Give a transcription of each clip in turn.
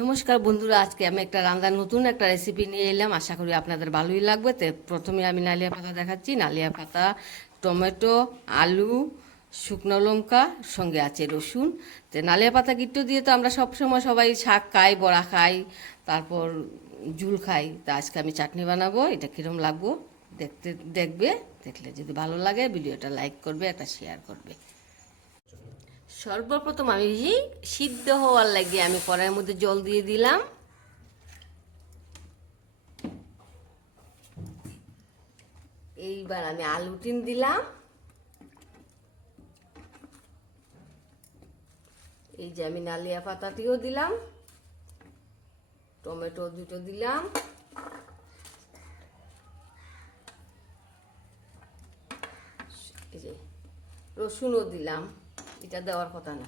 নমস্কার বন্ধুরা, আজকে আমি একটা রান্নার নতুন একটা রেসিপি নিয়ে এলাম। আশা করি আপনাদের ভালোই লাগবে। তো প্রথমে আমি নালিয়া পাতা দেখাচ্ছি। নালিয়া পাতা, টমেটো, আলু, শুকনো লঙ্কা, সঙ্গে আছে রসুন। তো নালিয়া পাতা গিট্টু দিয়ে তো আমরা সবসময় সবাই শাক খাই, বড়া খাই, তারপর ঝুল খাই। তা আজকে আমি চাটনি বানাবো। এটা কীরকম লাগবো দেখবে। দেখলে যদি ভালো লাগে ভিডিওটা লাইক করবে, একটা শেয়ার করবে। সর্বপ্রথম আমি সিদ্ধ হওয়ার লাগিয়ে আমি কড়াইয়ের মধ্যে জল দিয়ে দিলাম। এইবার আমি আলু টিন দিলাম। এই যে আমি নালিয়া পাতাটিও দিলাম, টমেটো দুটো দিলাম, এই যে রসুনও দিলাম। এটা দেওয়ার কথা না।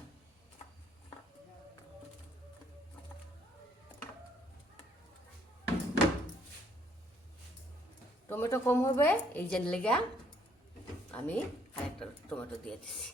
টমেটো কম হবে এই যে লেগা আমি আরেকটা টমেটো দিয়ে দিচ্ছি।